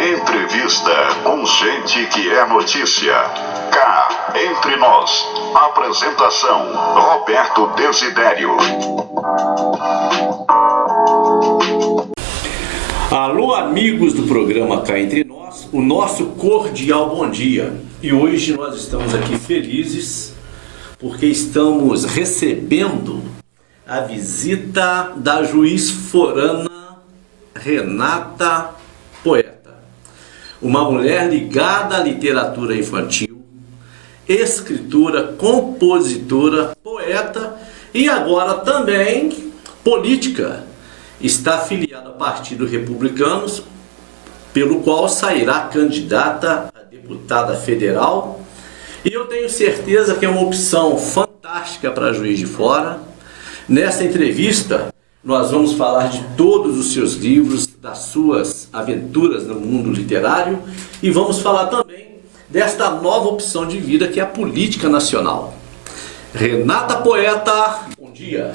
Entrevista com gente que é notícia. Cá, entre nós. Apresentação: Roberto Desidério. Alô, amigos do programa Cá Entre Nós, o nosso cordial bom dia. E hoje nós estamos aqui felizes porque estamos recebendo a visita da juiz forana Renata Poeta, uma mulher ligada à literatura infantil, escritora, compositora, poeta e agora também política. Está afiliada ao Partido Republicanos, pelo qual sairá candidata a deputada federal. E eu tenho certeza que é uma opção fantástica para Juiz de Fora. Nessa entrevista, nós vamos falar de todos os seus livros, das suas aventuras no mundo literário e vamos falar também desta nova opção de vida que é a política nacional. Renata Poeta, bom dia.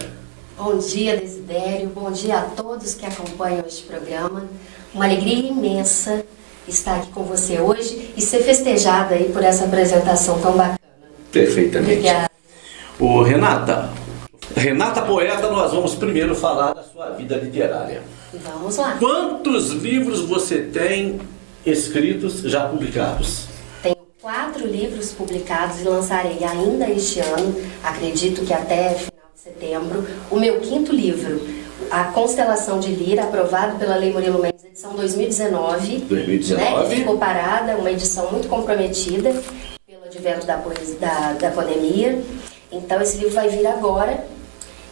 Bom dia, Desidério. Bom dia a todos que acompanham este programa. Uma alegria imensa estar aqui com você hoje e ser festejada aí por essa apresentação tão bacana. Perfeitamente. Obrigada. Ô, Renata Poeta, nós vamos primeiro falar da sua vida literária. Vamos lá. Quantos livros você tem escritos já publicados? Tenho 4 livros publicados e lançarei ainda este ano, acredito que até final de setembro, o meu 5º livro, A Constelação de Lira, aprovado pela Lei Murilo Mendes, edição 2019. 2019. Né, que ficou parada, uma edição muito comprometida pelo advento da pandemia. Então esse livro vai vir agora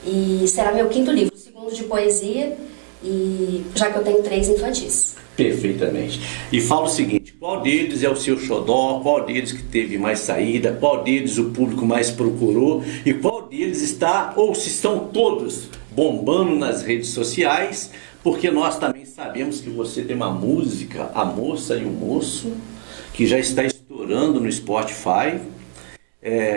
e será meu 5º livro, o 2º de poesia, e já que eu tenho 3 infantis. Perfeitamente. E fala o seguinte, qual deles é o seu xodó, qual deles que teve mais saída, qual deles o público mais procurou e qual deles está, ou se estão todos, bombando nas redes sociais, porque nós também sabemos que você tem uma música, A Moça e o Moço, que já está estourando no Spotify,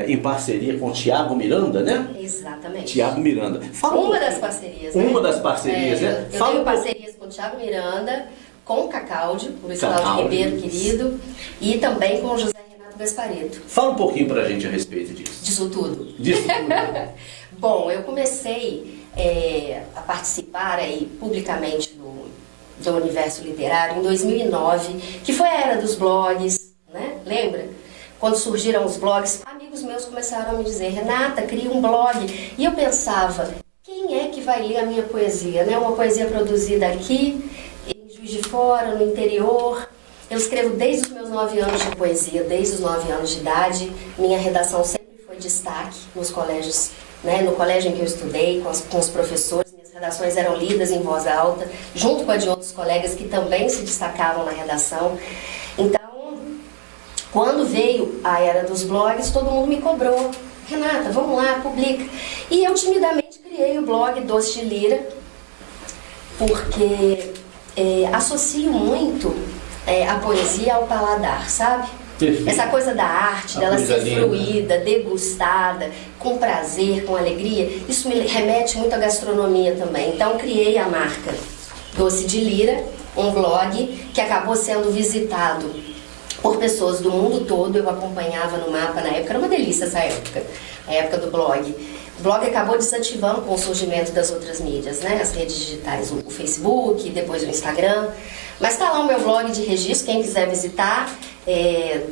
em parceria com o Thiago Miranda, né? Exatamente. Thiago Miranda. Fala uma das parcerias, né? Uma das parcerias, né? Eu tenho parcerias com o Thiago Miranda, com o Cacáudio, o Luiz Cláudio Ribeiro, querido, e também com o José Renato Gasparetto. Fala um pouquinho pra gente a respeito disso. Disso tudo. Disso tudo. Bom, eu comecei a participar aí publicamente do universo literário em 2009, que foi a era dos blogs, né? Lembra? Quando surgiram os blogs, amigos meus começaram a me dizer, Renata, cria um blog. E eu pensava, quem é que vai ler a minha poesia? Né? Uma poesia produzida aqui, em Juiz de Fora, no interior. Eu escrevo desde os meus 9 anos de poesia, desde os 9 anos de idade. Minha redação sempre foi destaque nos colégios, né? No colégio em que eu estudei, com os professores. Minhas redações eram lidas em voz alta, junto com a de outros colegas que também se destacavam na redação. Então, quando veio a era dos blogs, todo mundo me cobrou. Renata, vamos lá, publica. E eu timidamente criei o blog Doce de Lira, porque associo muito a poesia ao paladar, sabe? Perfeito. Essa coisa da arte, dela ser fluida, degustada, com prazer, com alegria, isso me remete muito à gastronomia também. Então criei a marca Doce de Lira, um blog que acabou sendo visitado por pessoas do mundo todo. Eu acompanhava no mapa na época, era uma delícia essa época, a época do blog. O blog acabou desativando com o surgimento das outras mídias, né? As redes digitais, o Facebook, depois o Instagram. Mas está lá o meu blog de registro, quem quiser visitar,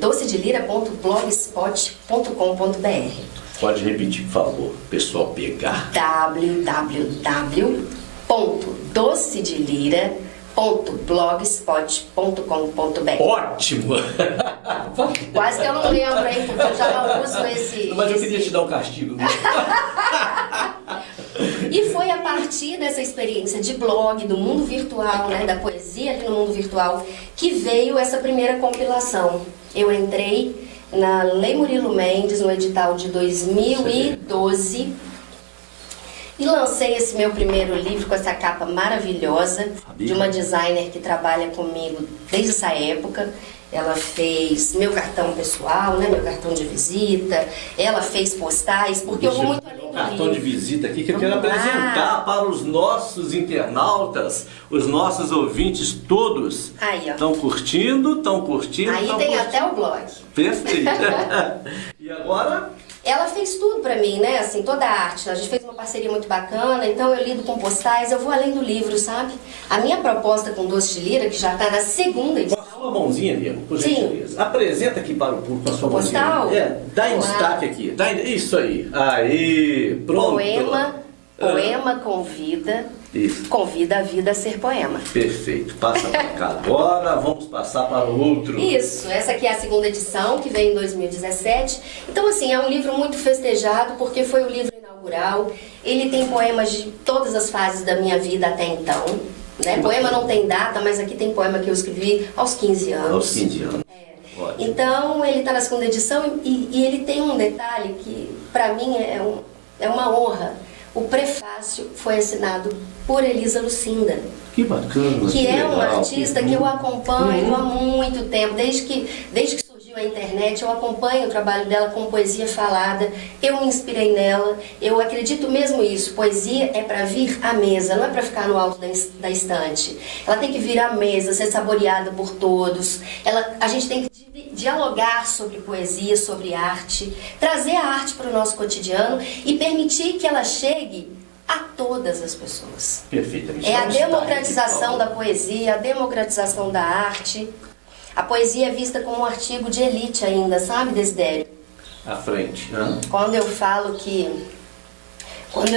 docedelira.blogspot.com.br. Pode repetir, por favor, pessoal pegar. www.docedelira.blogspot.com.br. Ótimo! Quase que eu não lembro, hein? Porque eu já não uso esse... Mas eu queria te dar um castigo. E foi a partir dessa experiência de blog, do mundo virtual, né, da poesia ali no mundo virtual, que veio essa primeira compilação. Eu entrei na Lei Murilo Mendes, no edital de 2012, e lancei esse meu primeiro livro com essa capa maravilhosa, de uma designer que trabalha comigo desde essa época. Ela fez meu cartão pessoal, né, meu cartão de visita, ela fez postais, porque eu vou muito além do cartão livro. de visita aqui que eu Vamos quero lá. apresentar para os nossos internautas, os nossos ouvintes todos. Aí, ó. Estão curtindo, estão curtindo. Aí tão tem curtindo. até o blog. Perfeito. E agora? Ela fez tudo pra mim, né? Assim, toda a arte. A gente fez uma parceria muito bacana, então eu lido com postais, eu vou além do livro, sabe? A minha proposta com Doce de Lira, que já tá na segunda edição. Com a sua mãozinha, Diego, por Sim. gentileza. Apresenta aqui para o público a sua Postal? mãozinha. Dá em Vamos lá. destaque aqui. Isso aí. Aí, pronto. Poema convida. Isso. Convida a vida a ser poema. Perfeito. Passa para cá. Agora vamos passar para o outro. Isso, essa aqui é a segunda edição, que veio em 2017. Então, assim, é um livro muito festejado, porque foi o livro inaugural. Ele tem poemas de todas as fases da minha vida até então. Né? Poema não tem data, mas aqui tem poema que eu escrevi aos 15 anos. Aos 15 anos. Ótimo. Então, ele está na segunda edição e ele tem um detalhe que, para mim, é uma honra. O prefácio foi assinado por Elisa Lucinda, Que bacana. que é uma legal. artista que eu acompanho há muito tempo, desde que surgiu a internet, eu acompanho o trabalho dela com poesia falada, eu me inspirei nela, eu acredito mesmo isso, poesia é para vir à mesa, não é para ficar no alto da estante. Ela tem que vir à mesa, ser saboreada por todos, a gente tem que dialogar sobre poesia, sobre arte, trazer a arte para o nosso cotidiano e permitir que ela chegue a todas as pessoas. Perfeitamente. É a Vamos estar democratização aqui, da poesia, a democratização da arte. A poesia é vista como um artigo de elite ainda, sabe, Desidério? à frente. Né? Quando eu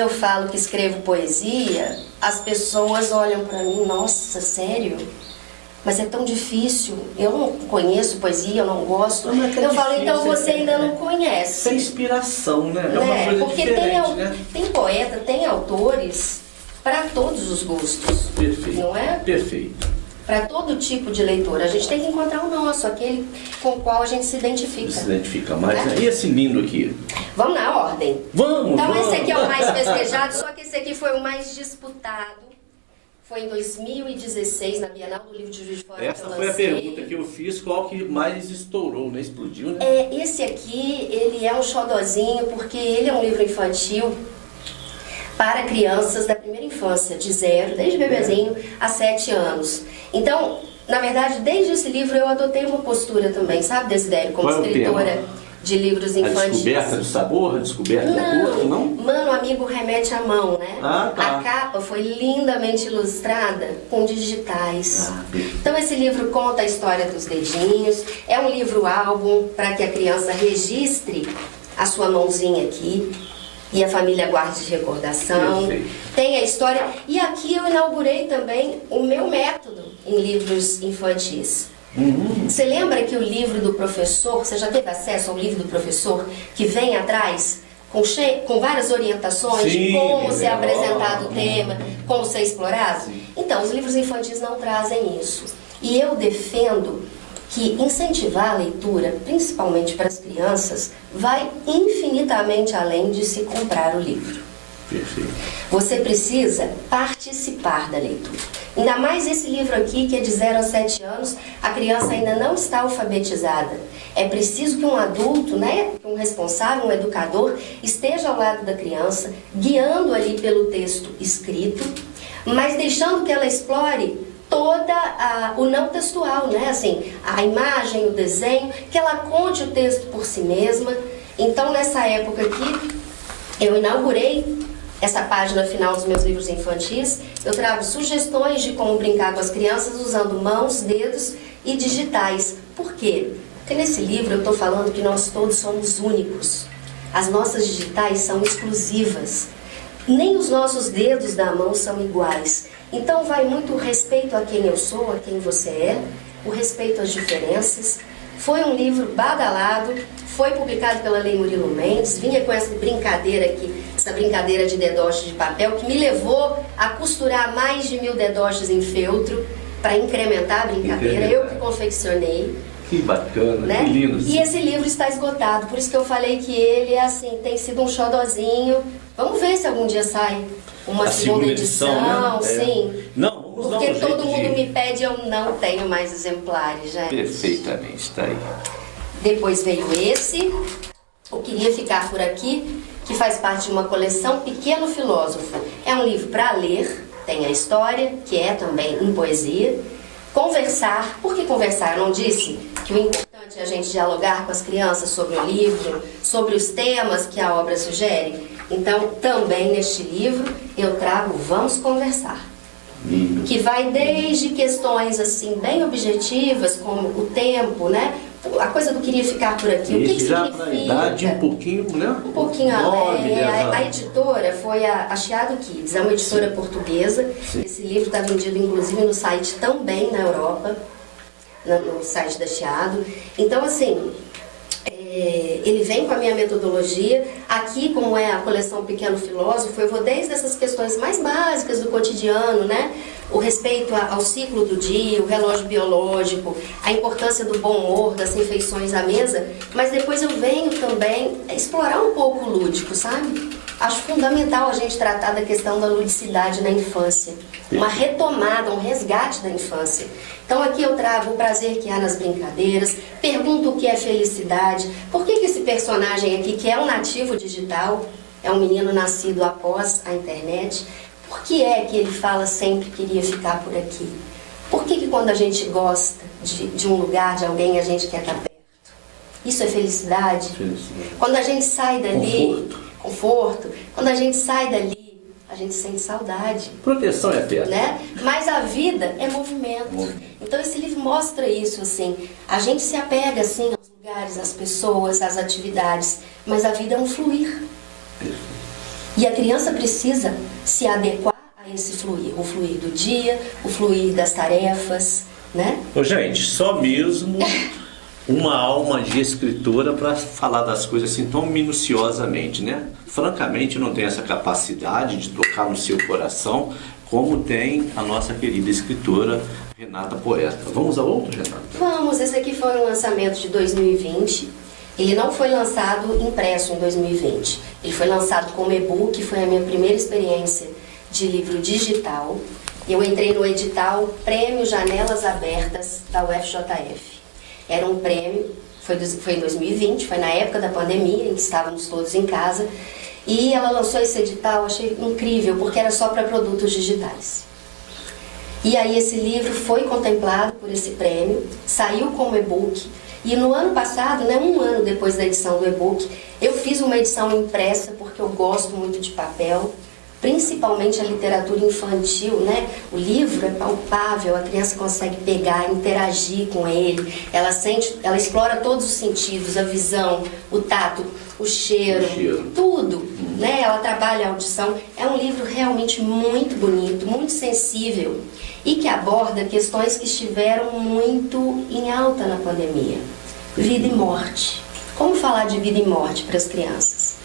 falo que escrevo poesia, as pessoas olham para mim, nossa, sério? Mas é tão difícil, eu não conheço poesia, eu não gosto. Não, mas é Eu falo, então difícil, você ainda não conhece. Isso é inspiração, né? É uma Né? coisa Porque diferente, né? tem poeta, tem autores para todos os gostos. Perfeito. Não é? Perfeito. Para todo tipo de leitor. A gente tem que encontrar o nosso, aquele com o qual a gente se identifica. Se identifica mais. Né? E esse lindo aqui? Vamos na ordem? Vamos, Então vamos. esse aqui é o mais festejado, só que esse aqui foi o mais disputado. Foi em 2016, na Bienal do Livro de Juiz de Fora. Essa que eu foi a lancei. pergunta que eu fiz, qual que mais estourou, né? Explodiu, né? Esse aqui, ele é um xodozinho, porque ele é um livro infantil para crianças da primeira infância, de 0, desde bebezinho, a 7 anos. Então, na verdade, desde esse livro eu adotei uma postura também, sabe, Desidério, como Qual é o escritora tema? de livros A infantis. descoberta do sabor, a descoberta da cor, não? Mano, amigo, remete à mão, né? Ah, tá. A capa foi lindamente ilustrada com digitais. Ah, perfeito. Então esse livro conta a história dos dedinhos, é um livro-álbum para que a criança registre a sua mãozinha aqui e a família guarde de recordação. Perfeito. Tem a história. E aqui eu inaugurei também o meu método em livros infantis. Você lembra que o livro do professor, você já teve acesso ao livro do professor, que vem atrás com várias orientações de Sim, como ser legal. apresentado o tema, como ser explorado? Então, os livros infantis não trazem isso. E eu defendo que incentivar a leitura, principalmente para as crianças, vai infinitamente além de se comprar o livro. Perfeito. Você precisa participar da leitura. Ainda mais esse livro aqui, que é de 0 a 7 anos, a criança ainda não está alfabetizada. É preciso que um adulto, né, um responsável, um educador, esteja ao lado da criança, guiando ali pelo texto escrito, mas deixando que ela explore o não textual, né? Assim, a imagem, o desenho, que ela conte o texto por si mesma. Então, nessa época aqui, eu inaugurei essa página final dos meus livros infantis. Eu trago sugestões de como brincar com as crianças usando mãos, dedos e digitais. Por quê? Porque nesse livro eu estou falando que nós todos somos únicos. As nossas digitais são exclusivas. Nem os nossos dedos da mão são iguais. Então vai muito o respeito a quem eu sou, a quem você é, o respeito às diferenças. Foi um livro badalado, foi publicado pela Lei Murilo Mendes, vinha com essa brincadeira aqui, essa brincadeira de dedoches de papel, que me levou a costurar mais de 1000 dedoches em feltro para incrementar a brincadeira. Eu que confeccionei. Que bacana, Né? que lindo. E esse livro está esgotado, por isso que eu falei que ele é assim, tem sido um xodozinho. Vamos ver se algum dia sai uma A segunda edição, né? sim. Não, vamos dar um Porque jeito todo mundo de... me pede, eu não tenho mais exemplares, gente. Perfeitamente, tá aí. Depois veio esse. Eu queria ficar por aqui que faz parte de uma coleção Pequeno Filósofo. É um livro para ler, tem a história, que é também em poesia. Conversar, por que conversar? Eu não disse que o importante é a gente dialogar com as crianças sobre o livro, sobre os temas que a obra sugere? Então, também neste livro, eu trago Vamos Conversar, que vai desde questões assim bem objetivas, como o tempo, né? A coisa do queria ficar por aqui, o que já significa? para idade um pouquinho, né? Um pouquinho além. A editora foi a Chiado Kids, é uma editora portuguesa. Sim. Esse livro está vendido inclusive no site também na Europa, no site da Chiado. Então, assim, ele vem com a minha metodologia. Aqui, como é a coleção Pequeno Filósofo, eu vou desde essas questões mais básicas do cotidiano, né? O respeito ao ciclo do dia, o relógio biológico, a importância do bom humor, das refeições à mesa, mas depois eu venho também explorar um pouco o lúdico, sabe? Acho fundamental a gente tratar da questão da ludicidade na infância, uma retomada, um resgate da infância. Então aqui eu trago o prazer que há nas brincadeiras, pergunto o que é felicidade, por que esse personagem aqui, que é um nativo digital, é um menino nascido após a internet, por que é que ele fala sempre que queria ficar por aqui? Por que quando a gente gosta de um lugar, de alguém, a gente quer estar perto? Isso é felicidade? Quando a gente sai dali, conforto. Quando a gente sai dali, a gente sente saudade. Proteção é perto. Né? Mas a vida é movimento. Então esse livro mostra isso, assim. A gente se apega, assim, aos lugares, às pessoas, às atividades. Mas a vida é um fluir. E a criança precisa se adequar a esse fluir. O fluir do dia, o fluir das tarefas, né? Ô, gente, só mesmo uma alma de escritora para falar das coisas assim tão minuciosamente, né? Francamente, não tem essa capacidade de tocar no seu coração como tem a nossa querida escritora Renata Poeta. Vamos a outro, Renata? Vamos, esse aqui foi um lançamento de 2020. Ele não foi lançado impresso em 2020. Ele foi lançado como e-book, foi a minha primeira experiência de livro digital. Eu entrei no edital Prêmio Janelas Abertas da UFJF. Era um prêmio, foi em 2020, foi na época da pandemia, em que estávamos todos em casa. E ela lançou esse edital, achei incrível, porque era só para produtos digitais. E aí esse livro foi contemplado por esse prêmio, saiu como e-book. E no ano passado, né, um ano depois da edição do e-book, eu fiz uma edição impressa, porque eu gosto muito de papel, principalmente a literatura infantil, né? O livro é palpável, a criança consegue pegar, interagir com ele, ela sente, ela explora todos os sentidos, a visão, o tato, o cheiro. Tudo, né? Ela trabalha a audição. É um livro realmente muito bonito, muito sensível e que aborda questões que estiveram muito em alta na pandemia. Vida e morte. Como falar de vida e morte para as crianças?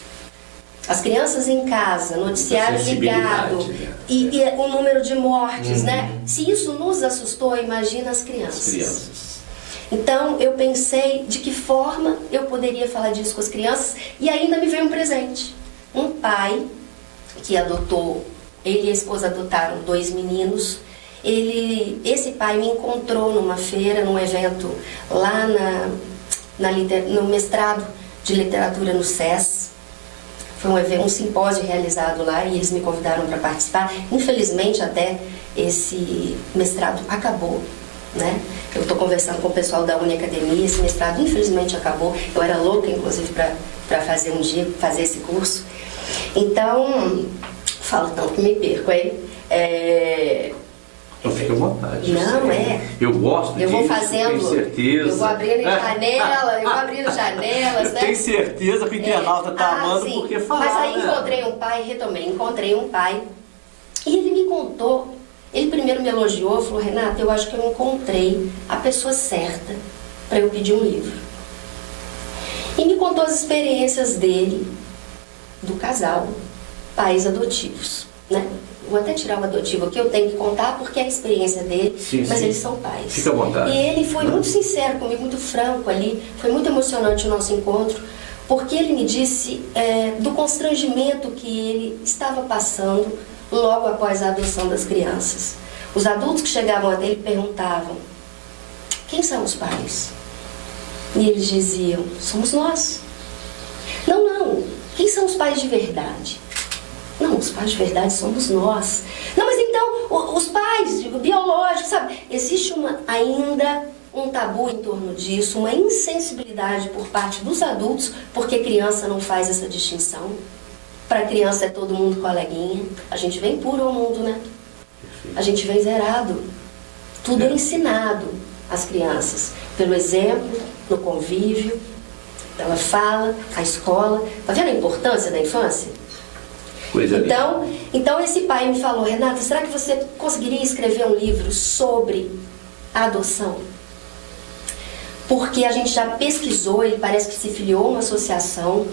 As crianças em casa, noticiário ligado, e o número de mortes, né? Se isso nos assustou, imagina as crianças. Então, eu pensei de que forma eu poderia falar disso com as crianças, e ainda me veio um presente. Um pai que adotou, ele e a esposa adotaram 2 meninos. Esse pai me encontrou numa feira, num evento lá no mestrado de literatura no SES. Foi um simpósio realizado lá e eles me convidaram para participar. Infelizmente, até esse mestrado acabou, né? Eu estou conversando com o pessoal da Uniacademia, esse mestrado infelizmente acabou. Eu era louca, inclusive, para fazer um dia, fazer esse curso. Então, falo tanto que me perco, hein? Então fica à vontade. Não, Eu gosto disso, eu vou fazendo, tenho certeza. Eu vou abrindo janelas, né? Tenho certeza que o internauta está amando sim. porque fala. Mas aí né? encontrei um pai e ele me contou. Ele primeiro me elogiou, falou: Renata, eu acho que eu encontrei a pessoa certa para eu pedir um livro. E me contou as experiências dele, do casal, pais adotivos, né? Vou até tirar o adotivo aqui, eu tenho que contar porque é a experiência dele, mas eles são pais. Fica à vontade. E ele foi muito sincero comigo, muito franco ali, foi muito emocionante o nosso encontro, porque ele me disse do constrangimento que ele estava passando logo após a adoção das crianças. Os adultos que chegavam até ele perguntavam: quem são os pais? E eles diziam: somos nós. Não, Quem são os pais de verdade? Não, os pais de verdade somos nós. Não, mas então, os pais biológicos, sabe? Existe ainda um tabu em torno disso, uma insensibilidade por parte dos adultos, porque criança não faz essa distinção. Para criança é todo mundo coleguinha. A gente vem puro ao mundo, né? A gente vem zerado. Tudo é ensinado às crianças, pelo exemplo, no convívio, pela fala, a escola. Tá vendo a importância da infância? Então esse pai me falou: Renata, será que você conseguiria escrever um livro sobre a adoção? Porque a gente já pesquisou, ele parece que se filiou a uma associação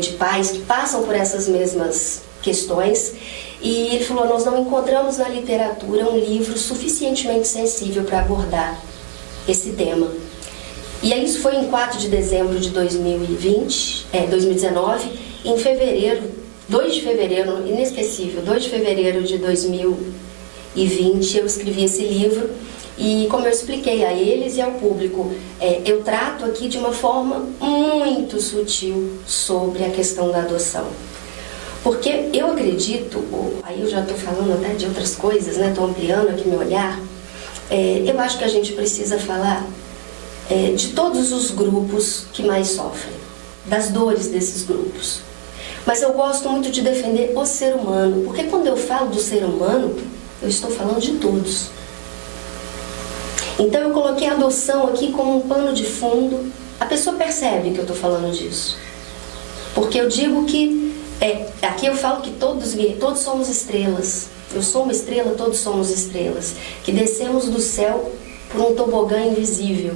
de pais que passam por essas mesmas questões. E ele falou: nós não encontramos na literatura um livro suficientemente sensível para abordar esse tema. E aí isso foi em 4 de dezembro de 2019, em fevereiro, 2 de fevereiro, inesquecível, 2 de fevereiro de 2020, eu escrevi esse livro. E como eu expliquei a eles e ao público, eu trato aqui de uma forma muito sutil sobre a questão da adoção. Porque eu acredito, aí eu já estou falando até de outras coisas, né? Estou ampliando aqui meu olhar. Eu acho que a gente precisa falar de todos os grupos que mais sofrem, das dores desses grupos. Mas eu gosto muito de defender o ser humano, porque quando eu falo do ser humano, eu estou falando de todos. Então eu coloquei a adoção aqui como um pano de fundo. A pessoa percebe que eu estou falando disso. Porque eu digo que, aqui eu falo que todos somos estrelas. Eu sou uma estrela, todos somos estrelas. Que descemos do céu por um tobogã invisível.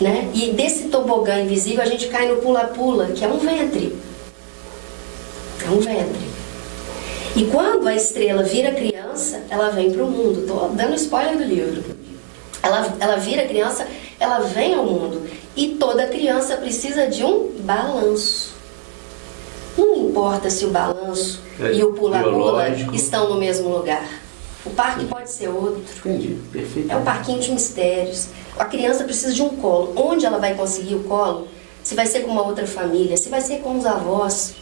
Né? E desse tobogã invisível a gente cai no pula-pula, que é um ventre. É um ventre. E quando a estrela vira criança, ela vem para o mundo. Estou dando spoiler do livro. Ela vira criança, ela vem ao mundo. E toda criança precisa de um balanço. Não importa se o balanço e o pula-pula estão no mesmo lugar. O parque pode ser outro. Entendi, perfeito. É um parquinho de mistérios. A criança precisa de um colo. Onde ela vai conseguir o colo? Se vai ser com uma outra família, se vai ser com os avós,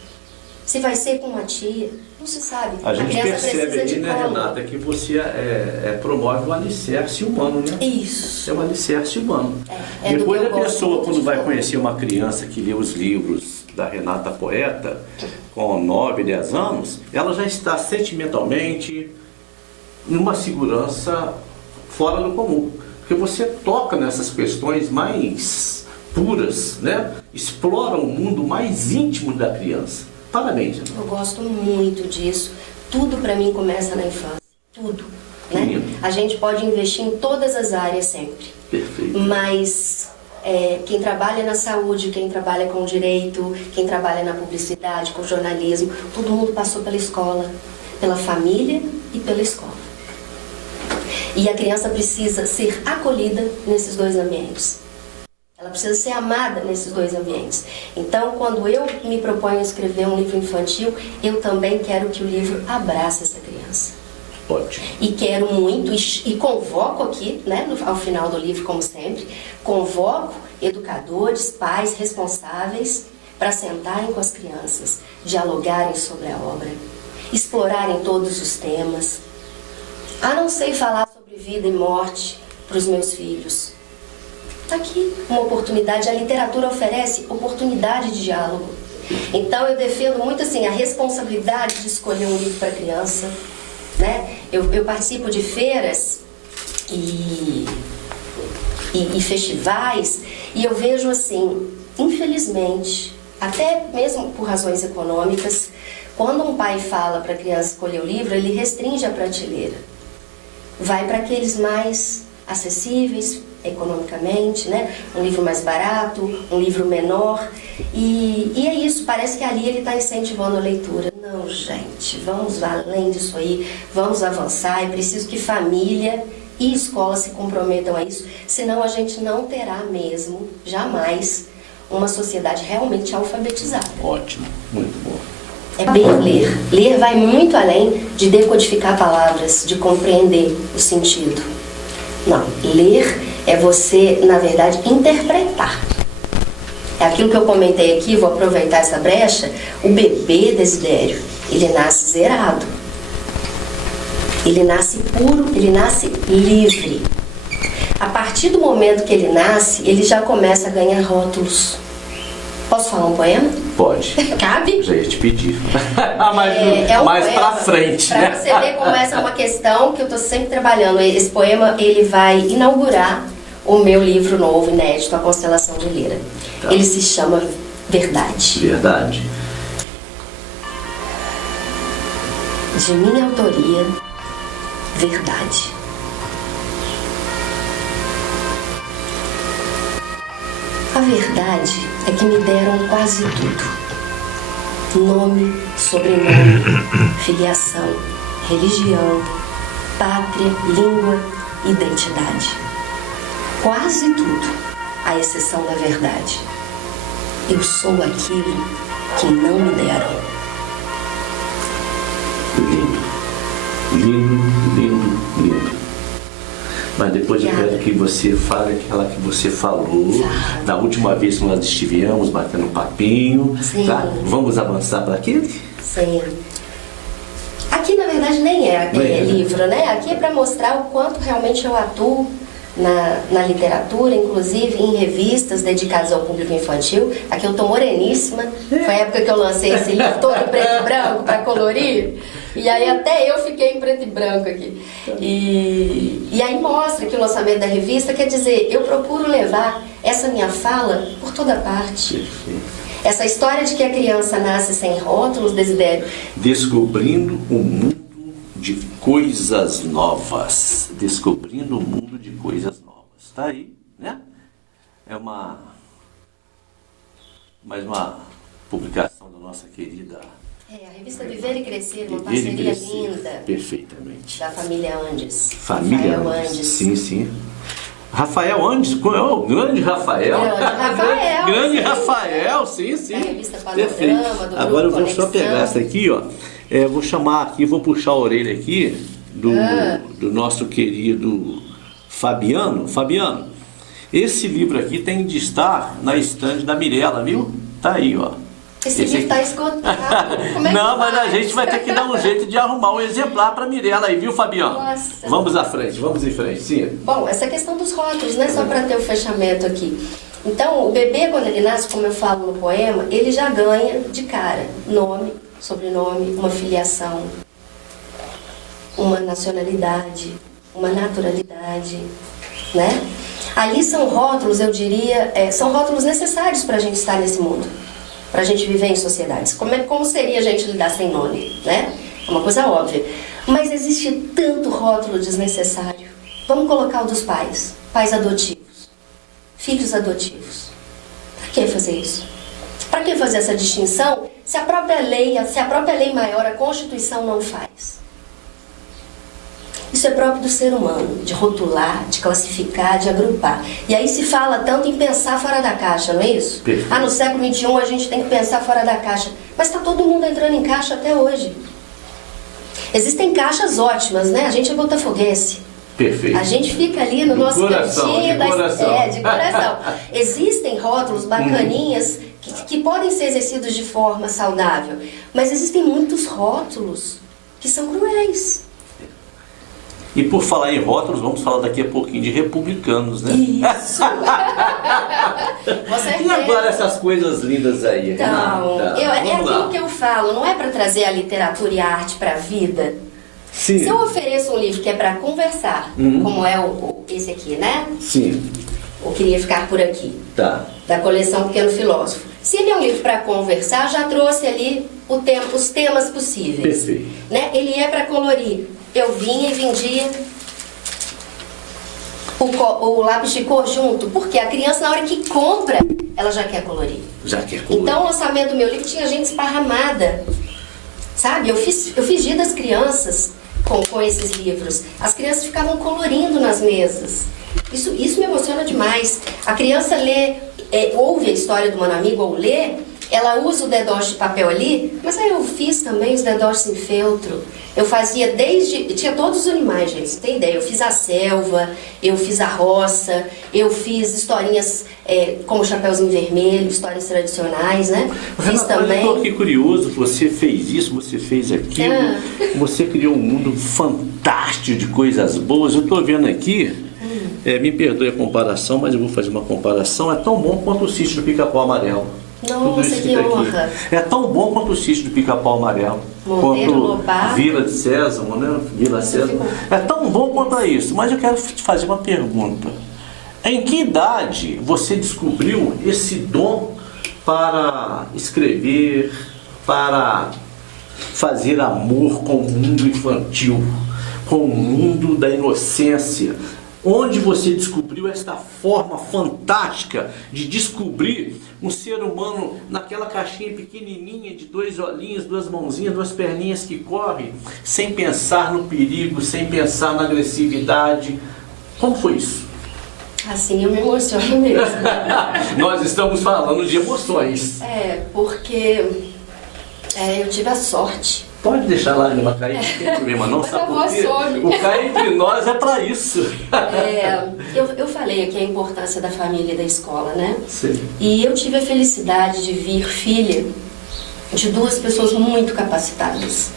se vai ser com uma tia, não se sabe. A gente percebe aí, né, colo. Renata, que você promove o alicerce humano, né? Isso. É um alicerce humano. Depois a pessoa, quando vai conhecer uma criança que lê os livros da Renata Poeta, com 9, 10 anos, ela já está sentimentalmente numa segurança fora do comum. Porque você toca nessas questões mais puras, né? Explora o mundo mais íntimo da criança. Parabéns. Eu gosto muito disso. Tudo para mim começa na infância. Tudo. Né? A gente pode investir em todas as áreas sempre. Perfeito. Mas quem trabalha na saúde, quem trabalha com direito, quem trabalha na publicidade, com jornalismo, todo mundo passou pela escola, pela família e pela escola. E a criança precisa ser acolhida nesses dois ambientes. Ela precisa ser amada nesses dois ambientes. Então, quando eu me proponho a escrever um livro infantil, eu também quero que o livro abrace essa criança. Ótimo. E quero muito, e convoco aqui, né, ao final do livro, como sempre, convoco educadores, pais responsáveis para sentarem com as crianças, dialogarem sobre a obra, explorarem todos os temas. Não sei falar sobre vida e morte para os meus filhos. Está aqui uma oportunidade, a literatura oferece oportunidade de diálogo. Então eu defendo muito assim a responsabilidade de escolher um livro para criança, né? Eu participo de feiras e festivais e eu vejo assim, infelizmente, até mesmo por razões econômicas, quando um pai fala para a criança escolher o livro, ele restringe a prateleira. Vai para aqueles mais acessíveis economicamente, né? Um livro mais barato, um livro menor. E é isso, parece que ali ele está incentivando a leitura. Não, gente, vamos além disso aí, vamos avançar. É preciso que família e escola se comprometam a isso, senão a gente não terá mesmo, jamais, uma sociedade realmente alfabetizada. Ótimo, muito bom. É bem ler. Ler vai muito além de decodificar palavras, de compreender o sentido. Não, ler é você, na verdade, interpretar. É aquilo que eu comentei aqui, vou aproveitar essa brecha. O bebê Desidério, ele nasce zerado. Ele nasce puro, ele nasce livre. A partir do momento que ele nasce, ele já começa a ganhar rótulos. Posso falar um poema? Pode. Cabe? Já ia te pedir. Mais poema, pra frente, pra né? você ver como essa é uma questão que eu tô sempre trabalhando. Esse poema, ele vai inaugurar o meu livro novo, inédito, A Constelação de Lira. Tá. Ele se chama Verdade. Verdade. De minha autoria, Verdade. A verdade é que me deram quase tudo. Nome, sobrenome, filiação, religião, pátria, língua, identidade. Quase tudo, à exceção da verdade. Eu sou aquilo que não me deram. Lindo. Lindo, lindo, lindo. Mas depois eu quero que você fale aquela que você falou da última vez que nós estivemos batendo um papinho. Sim. Tá? Vamos avançar para aquele? Sim. Aqui, na verdade, nem é livro, né? Aqui é para mostrar o quanto realmente eu atuo na literatura, inclusive em revistas dedicadas ao público infantil. Aqui eu tô moreníssima. Foi a época que eu lancei esse livro todo em preto e branco para colorir. E aí até eu fiquei em preto e branco aqui. E aí mostra que o lançamento da revista, quer dizer, eu procuro levar essa minha fala por toda parte. Essa história de que a criança nasce sem rótulos, Desidério. Descobrindo o mundo de coisas novas. Descobrindo o mundo de coisas novas. Tá aí, né? É mais uma publicação da nossa querida... A revista Viver e Crescer, uma Viver e parceria Crescer. linda. Perfeitamente. Da família Andes. Família Rafael Andes. Andes. Sim, sim. Rafael Andes, o grande Rafael. Grande Rafael. Grande sim. Rafael, sim, sim. Da revista Panorama, Perfeito. do grupo Agora eu vou Conexão. só pegar essa aqui, ó. Vou chamar aqui, vou puxar a orelha aqui do nosso querido Fabiano. Fabiano, esse livro aqui tem de estar na estande da Mirella, viu? Tá aí, ó. Esse livro está esgotado. Como é que Não, mas a faz? gente vai ter que dar um jeito de arrumar um exemplar para Mirella aí, viu, Fabiano? Nossa. Vamos à frente, vamos em frente, sim. Bom, essa questão dos rótulos, né? Só para ter o fechamento aqui. Então, o bebê, quando ele nasce, como eu falo no poema, ele já ganha de cara nome, sobrenome, uma filiação, uma nacionalidade, uma naturalidade, né? Ali são rótulos, eu diria, são rótulos necessários para a gente estar nesse mundo, para a gente viver em sociedades. Como seria a gente lidar sem nome, né? É uma coisa óbvia. Mas existe tanto rótulo desnecessário. Vamos colocar o dos pais. Pais adotivos. Filhos adotivos. Para que fazer isso? Para que fazer essa distinção se a própria lei maior, a Constituição, não faz? Isso é próprio do ser humano, de rotular, de classificar, de agrupar. E aí se fala tanto em pensar fora da caixa, não é isso? Perfeito. No século XXI a gente tem que pensar fora da caixa. Mas está todo mundo entrando em caixa até hoje. Existem caixas ótimas, né? A gente é botafoguense. Perfeito. A gente fica ali no nosso cantinho de coração. de coração. Existem rótulos bacaninhas que podem ser exercidos de forma saudável. Mas existem muitos rótulos que são cruéis. E por falar em rótulos, vamos falar daqui a pouquinho de republicanos, né? Isso! Você E agora essas coisas lindas aí? Então, Renata? é Vamos aquilo lá. que eu falo, não é para trazer a literatura e a arte para a vida. Sim. Se eu ofereço um livro que é para conversar, como é esse aqui, né? Sim, Eu queria ficar por aqui, tá. da coleção Pequeno Filósofo. Se ele é um livro para conversar, já trouxe ali os temas possíveis. Perfeito. Né? Ele é para colorir. Eu vinha e vendia o lápis de cor junto, porque a criança, na hora que compra, ela já quer colorir. Já que é coisa. Então, o lançamento do meu livro tinha gente esparramada, sabe? Eu fiz dia das crianças com esses livros. As crianças ficavam colorindo nas mesas. Isso me emociona demais. A criança ouve a história do Mano Amigo ou lê, ela usa o dedoche de papel ali, mas aí eu fiz também os dedoches em feltro. Eu fazia tinha todos os animais, gente, você tem ideia? Eu fiz a selva, eu fiz a roça, eu fiz historinhas como Chapeuzinho Vermelho, histórias tradicionais, né? Fiz também. Eu estou aqui curioso, você fez isso, você fez aquilo, você criou um mundo fantástico de coisas boas. Eu estou vendo aqui, me perdoe a comparação, mas eu vou fazer uma comparação, é tão bom quanto o sítio do Pica-Pau Amarelo. Nossa, que honra! É tão bom quanto o sítio do Pica-Pau Amarelo. Monteiro Lobato. Vila de Sésamo, né? Vila Sésamo. É tão bom quanto a isso. Mas eu quero te fazer uma pergunta. Em que idade você descobriu esse dom para escrever, para fazer amor com o mundo infantil, com o mundo da inocência? Onde você descobriu esta forma fantástica de descobrir um ser humano naquela caixinha pequenininha de 2 olhinhos, 2 mãozinhas, 2 perninhas que corre, sem pensar no perigo, sem pensar na agressividade? Como foi isso? Assim eu me emociono mesmo. Nós estamos falando de emoções. Porque eu tive a sorte. Pode deixar a lágrima cair, não tem problema não, sabe por quê? O cair entre nós é para isso. Eu falei aqui a importância da família e da escola, né? Sim. E eu tive a felicidade de vir filha de 2 pessoas muito capacitadas.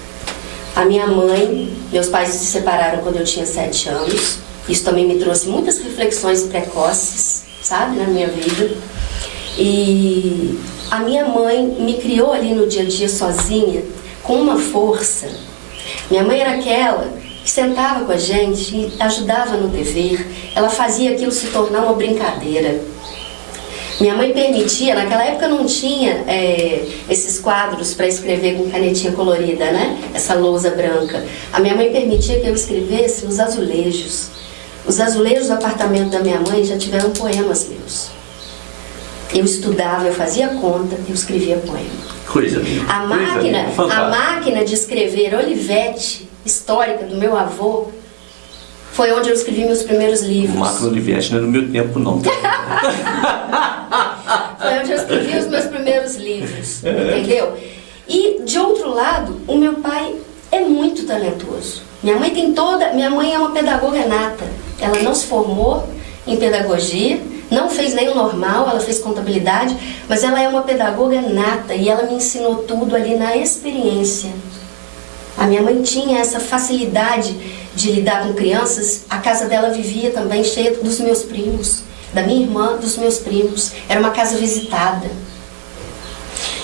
A minha mãe, meus pais se separaram quando eu tinha 7 anos. Isso também me trouxe muitas reflexões precoces, sabe, na minha vida. E a minha mãe me criou ali no dia a dia sozinha, com uma força. Minha mãe era aquela que sentava com a gente e ajudava no dever. Ela fazia aquilo se tornar uma brincadeira. Minha mãe permitia, naquela época não tinha esses quadros para escrever com canetinha colorida, né? Essa lousa branca. A minha mãe permitia que eu escrevesse os azulejos. Os azulejos do apartamento da minha mãe já tiveram poemas meus. Eu estudava, eu fazia conta, eu escrevia poema. Coisa minha. A máquina de escrever Olivetti, histórica do meu avô, foi onde eu escrevi meus primeiros livros. Máquina Olivetti não é no meu tempo, não. Foi onde eu escrevi os meus primeiros livros, entendeu? E, de outro lado, o meu pai é muito talentoso. Minha mãe é uma pedagoga nata. Ela não se formou em pedagogia, não fez nem o normal, ela fez contabilidade, mas ela é uma pedagoga nata e ela me ensinou tudo ali na experiência. A minha mãe tinha essa facilidade de lidar com crianças. A casa dela vivia também cheia dos meus primos, da minha irmã, dos meus primos. Era uma casa visitada.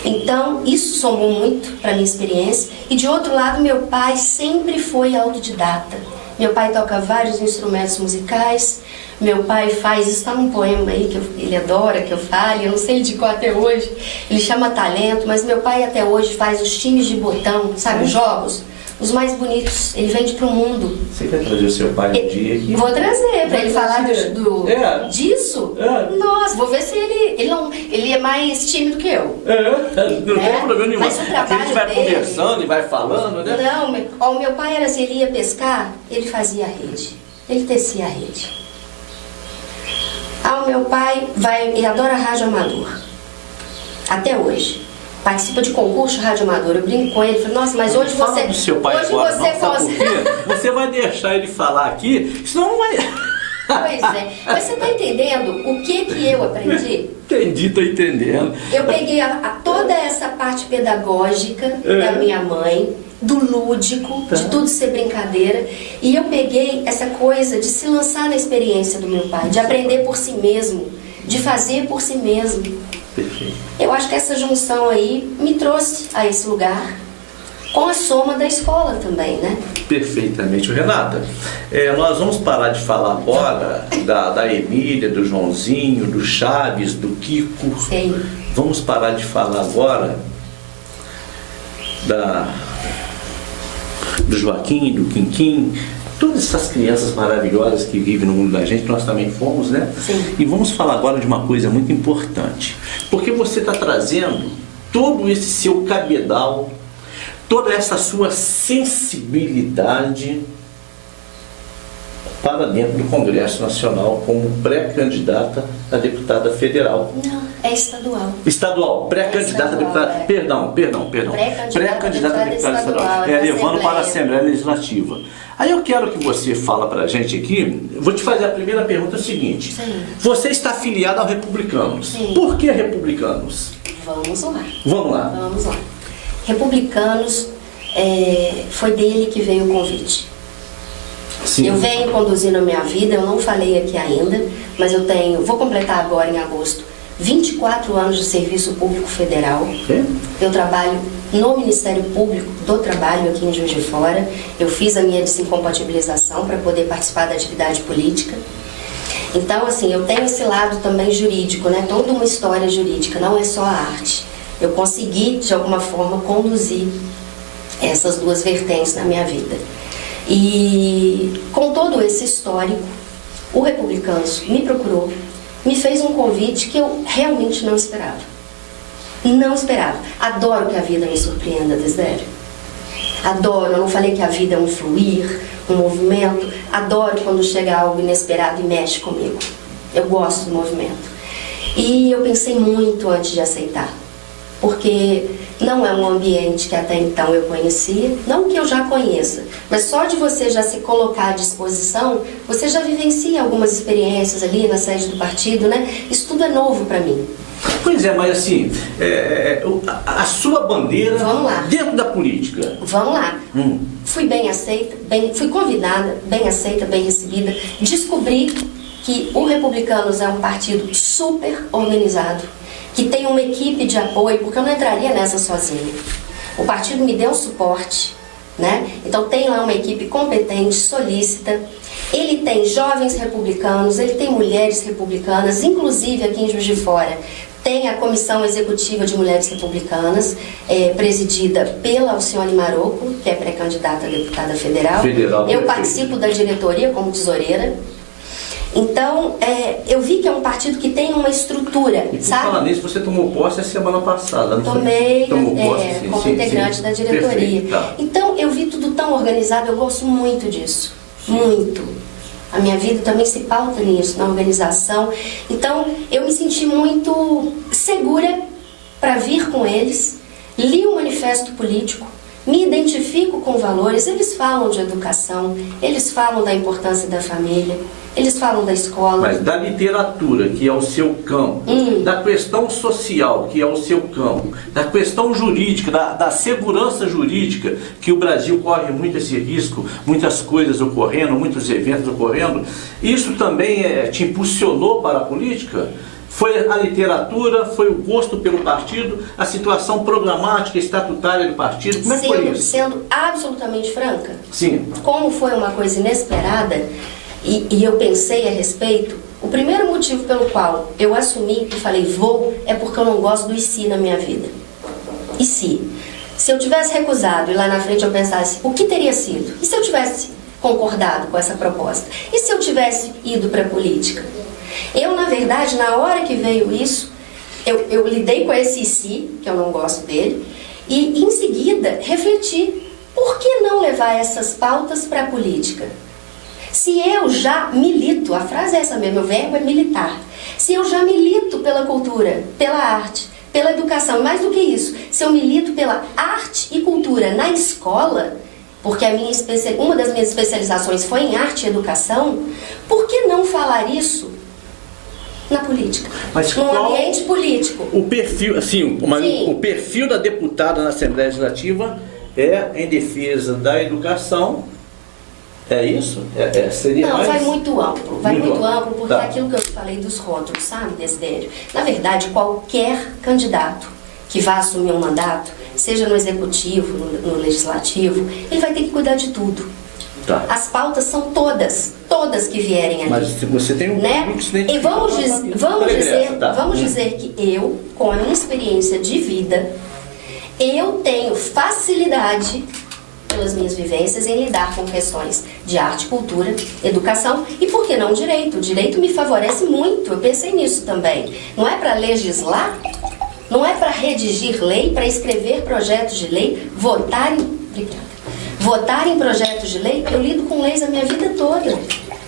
Então, isso somou muito para a minha experiência. E de outro lado, meu pai sempre foi autodidata. Meu pai toca vários instrumentos musicais. Meu pai faz, isso está num poema aí que ele adora que eu fale, eu não sei de qual até hoje. Ele chama Talento, mas meu pai até hoje faz os times de botão, sabe, os jogos, os mais bonitos. Ele vende para o mundo. Você quer trazer o seu pai um dia aqui? Vou trazer, para ele falar disso. Nossa, vou ver se ele é mais tímido que eu. Não tem problema nenhum. Mas o trabalho a gente vai conversando e vai falando, né? Não, o meu pai era assim, ele ia pescar, ele fazia a rede. Ele tecia a rede. O meu pai ele adora rádio amador. Até hoje. Participa de concurso rádio amador. Eu brinco com ele, falo, nossa, mas hoje você... do seu pai hoje agora, você não, sabe por quê? Você vai deixar ele falar aqui, senão não vai... Pois é. Mas você está entendendo o que eu aprendi? Entendi, tô entendendo. Eu peguei toda essa parte pedagógica da minha mãe, do lúdico, de tudo ser brincadeira, e eu peguei essa coisa de se lançar na experiência do meu pai, de aprender por si mesmo, de fazer por si mesmo. Perfeito. Eu acho que essa junção aí me trouxe a esse lugar, com a soma da escola também, né? Perfeitamente. Renata, nós vamos parar de falar agora da Emília, do Joãozinho, do Chaves, do Kiko. Sim. Vamos parar de falar agora do Joaquim, do Quinquim, todas essas crianças maravilhosas que vivem no mundo da gente, nós também fomos, né? Sim. E vamos falar agora de uma coisa muito importante, porque você está trazendo todo esse seu cabedal, toda essa sua sensibilidade para dentro do Congresso Nacional como pré-candidata a deputada federal. Não, é estadual. Estadual, pré-candidata a deputada... é. Perdão. Pré-candidata a deputada estadual. Levando para a Assembleia Legislativa. Aí eu quero que você fala para a gente aqui, vou te fazer a primeira pergunta seguinte. Sim. Você está afiliado ao Republicanos. Sim. Por que Republicanos? Vamos lá. Vamos lá. Vamos lá. Republicanos, foi dele que veio o convite. Sim. Eu venho conduzindo a minha vida, eu não falei aqui ainda, mas vou completar agora em agosto, 24 anos de serviço público federal. Eu trabalho no Ministério Público do Trabalho aqui em Juiz de Fora. Eu fiz a minha desincompatibilização para poder participar da atividade política. Então, assim, eu tenho esse lado também jurídico, né? Toda uma história jurídica, não é só a arte. Eu consegui, de alguma forma, conduzir essas duas vertentes na minha vida. E com todo esse histórico, o Republicanos me procurou, me fez um convite que eu realmente não esperava. Não esperava. Adoro que a vida me surpreenda, Desidério. Adoro, eu não falei que a vida é um fluir, um movimento. Adoro quando chega algo inesperado e mexe comigo. Eu gosto do movimento. E eu pensei muito antes de aceitar, porque não é um ambiente que até então eu conhecia, não que eu já conheça, mas só de você já se colocar à disposição, você já vivencia algumas experiências ali na sede do partido, né? Isso tudo é novo para mim. Pois é, mas assim, a sua bandeira dentro da política. Vamos lá. Fui bem aceita, fui convidada, bem aceita, bem recebida. Descobri que o Republicanos é um partido super organizado, que tem uma equipe de apoio, porque eu não entraria nessa sozinha. O partido me deu suporte, né? Então tem lá uma equipe competente, solícita. Ele tem jovens republicanos, ele tem mulheres republicanas, inclusive aqui em Juiz de Fora tem a Comissão Executiva de Mulheres Republicanas, presidida pela Alcione Marocco, que é pré-candidata a deputada federal. Eu participo da diretoria como tesoureira. Então, eu vi que é um partido que tem uma estrutura, e por sabe? falar nisso, você tomou posse a semana passada, não Tomei, tomou posse, como integrante da diretoria. Perfeito, tá. Então, eu vi tudo tão organizado, eu gosto muito disso, muito. A minha vida também se pauta nisso, na organização. Então, eu me senti muito segura para vir com eles, li o manifesto político, me identifico com valores, eles falam de educação, eles falam da importância da família, eles falam da escola. Mas da literatura, que é o seu campo, da questão social, que é o seu campo, da questão jurídica, da segurança jurídica, que o Brasil corre muito esse risco, muitas coisas ocorrendo, muitos eventos ocorrendo, isso também te impulsionou para a política? Foi a literatura, foi o gosto pelo partido, a situação programática, estatutária do partido? Como é que foi isso? Sendo absolutamente franca, Sim. Como foi uma coisa inesperada, e eu pensei a respeito, o primeiro motivo pelo qual eu assumi e falei vou, é porque eu não gosto do e se na minha vida. E se? Se eu tivesse recusado e lá na frente eu pensasse, o que teria sido? E se eu tivesse concordado com essa proposta? E se eu tivesse ido para a política? Eu, na verdade, na hora que veio isso, eu lidei com esse e se, que eu não gosto dele, e em seguida refleti, por que não levar essas pautas para a política? Se eu já milito, a frase é essa mesmo, meu verbo é militar. Se eu já milito pela cultura, pela arte, pela educação, e mais do que isso, se eu milito pela arte e cultura na escola, porque uma das minhas especializações foi em arte e educação, por que não falar isso na política? Mas no ambiente político? O perfil, assim, o perfil da deputada na Assembleia Legislativa é em defesa da educação. É isso? Seria não, mais... vai muito amplo. Vai muito amplo, porque tá. é aquilo que eu falei dos rótulos, sabe, Desidério? Na verdade, qualquer candidato que vá assumir um mandato, seja no executivo, no legislativo, ele vai ter que cuidar de tudo. Tá. As pautas são todas que vierem ali. Mas se você tem um né? público, você E vamos dizer que eu, com a minha experiência de vida, eu tenho facilidade pelas minhas vivências em lidar com questões de arte, cultura, educação e, por que não, direito. O direito me favorece muito, eu pensei nisso também. Não é para legislar, não é para redigir lei, para escrever projetos de lei, votar votar em projetos de lei, eu lido com leis a minha vida toda.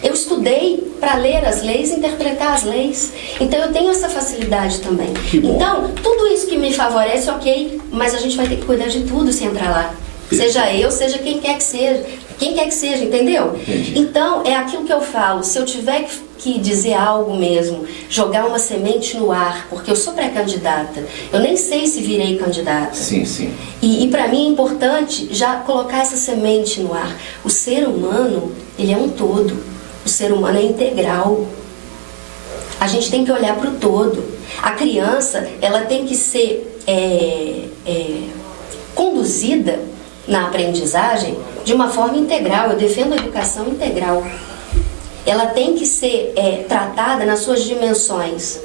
Eu estudei para ler as leis, interpretar as leis. Então eu tenho essa facilidade também. Então, tudo isso que me favorece, ok, mas a gente vai ter que cuidar de tudo se entrar lá. Seja eu, seja quem quer que seja. Quem quer que seja, entendeu? Entendi. Então, é aquilo que eu falo. Se eu tiver que dizer algo mesmo, jogar uma semente no ar, porque eu sou pré-candidata, eu nem sei se virei candidata. Sim, sim. E para mim é importante já colocar essa semente no ar. O ser humano, ele é um todo. O ser humano é integral. A gente tem que olhar para o todo. A criança, ela tem que ser conduzida na aprendizagem de uma forma integral. Eu defendo a educação integral. Ela tem que ser tratada nas suas dimensões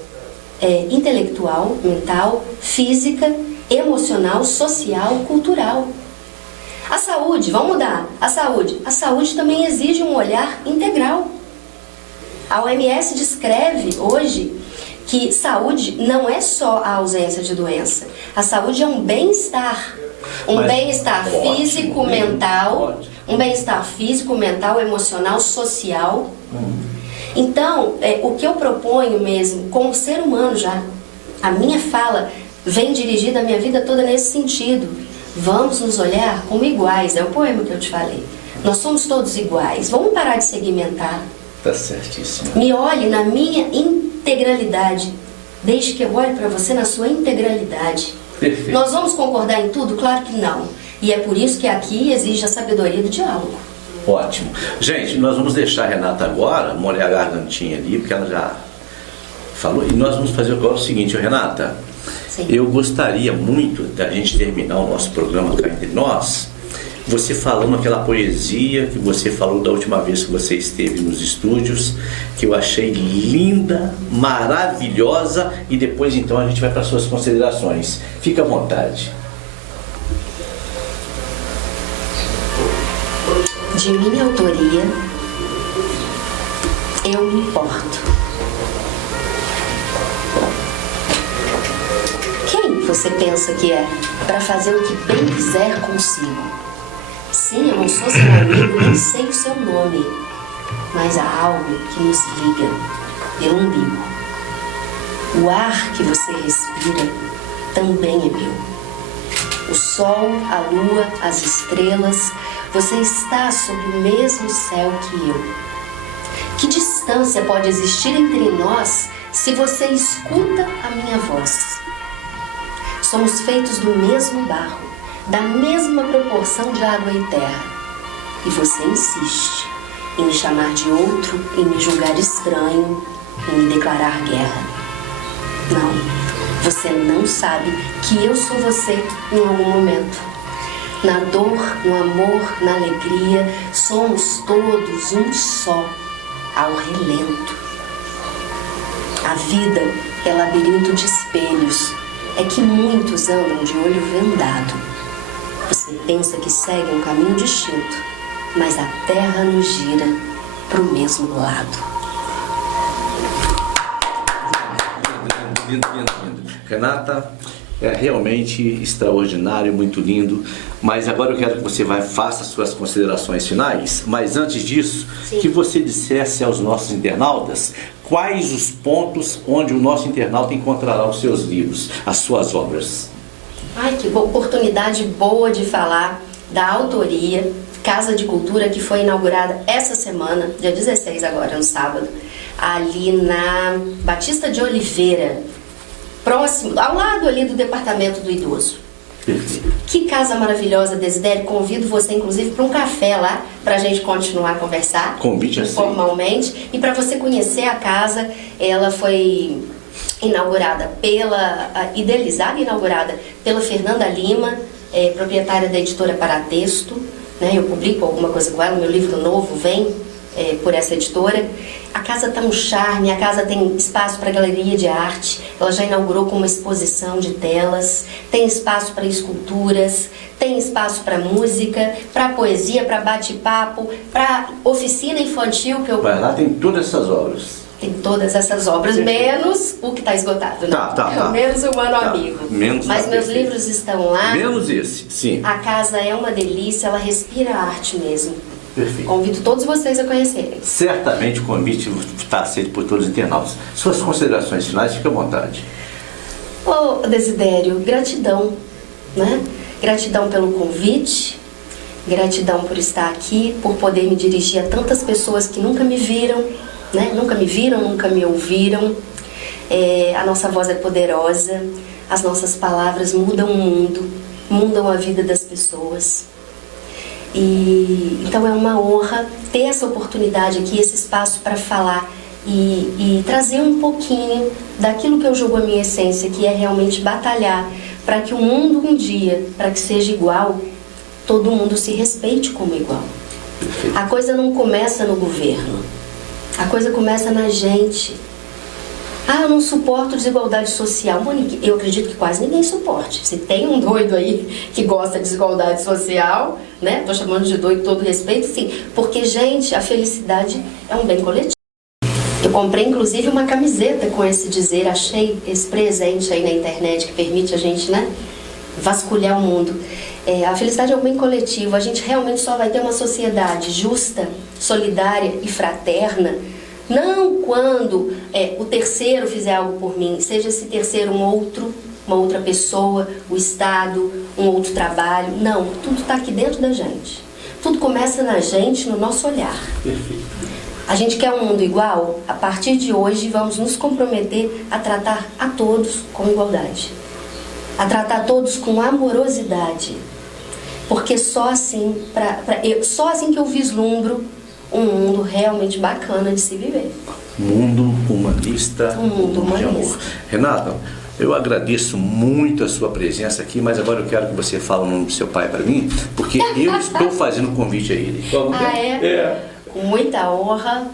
intelectual, mental, física, emocional, social, cultural. A saúde, vamos mudar. A saúde também exige um olhar integral. A OMS descreve hoje que saúde não é só a ausência de doença. A saúde é um bem-estar. Um bem-estar físico, mental, um bem-estar físico, mental, emocional, social. Então, o que eu proponho mesmo, como ser humano já, a minha fala vem dirigida a minha vida toda nesse sentido. Vamos nos olhar como iguais, é o poema que eu te falei. Nós somos todos iguais, vamos parar de segmentar. Tá certíssimo. Me olhe na minha integralidade, deixe que eu olhe para você na sua integralidade. Perfeito. Nós vamos concordar em tudo? Claro que não. E é por isso que aqui exige a sabedoria do diálogo. Ótimo. Gente, nós vamos deixar a Renata agora molhar a gargantinha ali, porque ela já falou. E nós vamos fazer agora o seguinte, Renata. Sim. Eu gostaria muito da gente terminar o nosso programa cá entre nós, você falando aquela poesia que você falou da última vez que você esteve nos estúdios, que eu achei linda, maravilhosa, e depois então a gente vai para as suas considerações. Fica à vontade. De minha autoria, eu me importo. Quem você pensa que é para fazer o que bem quiser consigo? Sim, eu não sou seu amigo, nem sei o seu nome, mas há algo que nos liga pelo umbigo. O ar que você respira também é meu. O sol, a lua, as estrelas, você está sob o mesmo céu que eu. Que distância pode existir entre nós se você escuta a minha voz? Somos feitos do mesmo barro, da mesma proporção de água e terra. E você insiste em me chamar de outro, em me julgar estranho, em me declarar guerra. Não, você não sabe que eu sou você em algum momento. Na dor, no amor, na alegria, somos todos um só, ao relento. A vida é labirinto de espelhos, é que muitos andam de olho vendado. Você pensa que segue um caminho distinto, mas a terra nos gira para o mesmo lado. Lindo, lindo, lindo. Renata, é realmente extraordinário, muito lindo. Mas agora eu quero que você faça as suas considerações finais. Mas antes disso, Sim. que você dissesse aos nossos internautas quais os pontos onde o nosso internauta encontrará os seus livros, as suas obras. Ai, que oportunidade boa de falar da autoria Casa de Cultura, que foi inaugurada essa semana, dia 16 agora, no sábado, ali na Batista de Oliveira, próximo, ao lado ali do Departamento do Idoso. Perfeito. Que casa maravilhosa, Desidério. Convido você, inclusive, para um café lá, para a gente continuar a conversar. Convite aceito. Formalmente. E para você conhecer a casa, ela foi inaugurada idealizada e inaugurada pela Fernanda Lima, proprietária da editora Paratexto, né? Eu publico alguma coisa com ela, meu livro novo vem por essa editora. A casa está um charme, a casa tem espaço para galeria de arte, ela já inaugurou com uma exposição de telas, tem espaço para esculturas, tem espaço para música, para poesia, para bate-papo, para oficina infantil que eu... Vai lá, tem todas essas obras. Tem todas essas obras, menos o que está esgotado, né? Tá. Menos o Humano Amigo. Mas meus livros estão lá. Menos esse, sim. A casa é uma delícia, ela respira arte mesmo. Perfeito. Convido todos vocês a conhecerem. Certamente o convite está aceito por todos os internautas. Suas considerações finais, fique à vontade. Ô, Desidério, gratidão, né? Gratidão pelo convite, gratidão por estar aqui, por poder me dirigir a tantas pessoas que nunca me viram, né? Nunca me ouviram. A nossa voz é poderosa, as nossas palavras mudam o mundo, mudam a vida das pessoas. E então é uma honra ter essa oportunidade aqui, esse espaço para falar e trazer um pouquinho daquilo que eu julgo a minha essência, que é realmente batalhar para que o mundo um dia, para que seja igual, todo mundo se respeite como igual. A coisa não começa no governo, a coisa começa na gente. Eu não suporto desigualdade social. Monique, eu acredito que quase ninguém suporte. Se tem um doido aí que gosta de desigualdade social, né? Tô chamando de doido com todo respeito, sim. Porque, gente, a felicidade é um bem coletivo. Eu comprei, inclusive, uma camiseta com esse dizer. Achei esse presente aí na internet que permite a gente, né, vasculhar o mundo. A felicidade é um bem coletivo. A gente realmente só vai ter uma sociedade justa, solidária e fraterna não quando o terceiro fizer algo por mim, seja esse terceiro uma outra pessoa, o Estado, um outro trabalho. Não, tudo está aqui dentro da gente. Tudo começa na gente, no nosso olhar. Perfeito. A gente quer um mundo igual? A partir de hoje vamos nos comprometer a tratar a todos com igualdade. A tratar todos com amorosidade. Porque só assim que eu vislumbro um mundo realmente bacana de se viver. Mundo humanista, um mundo de amor. Renata, eu agradeço muito a sua presença aqui, mas agora eu quero que você fale o nome do seu pai para mim, porque eu estou fazendo um convite a ele. Com muita honra.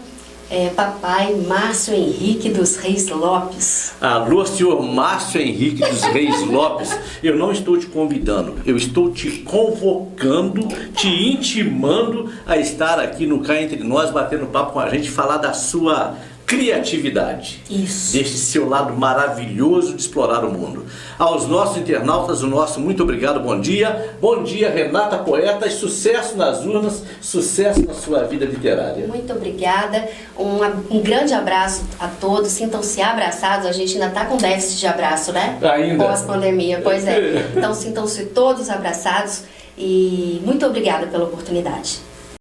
Papai Márcio Henrique dos Reis Lopes. Alô, senhor Márcio Henrique dos Reis Lopes. Eu não estou te convidando, eu estou te convocando, te intimando a estar aqui no Cá Entre Nós, batendo papo com a gente, falar da sua criatividade. Isso. Deste seu lado maravilhoso de explorar o mundo. Aos nossos internautas, o nosso muito obrigado, bom dia. Bom dia, Renata Poeta, e sucesso nas urnas, sucesso na sua vida literária. Muito obrigada, um grande abraço a todos, sintam-se abraçados, a gente ainda está com déficit de abraço, né? Ainda. Pós-pandemia, pois é. Então sintam-se todos abraçados e muito obrigada pela oportunidade.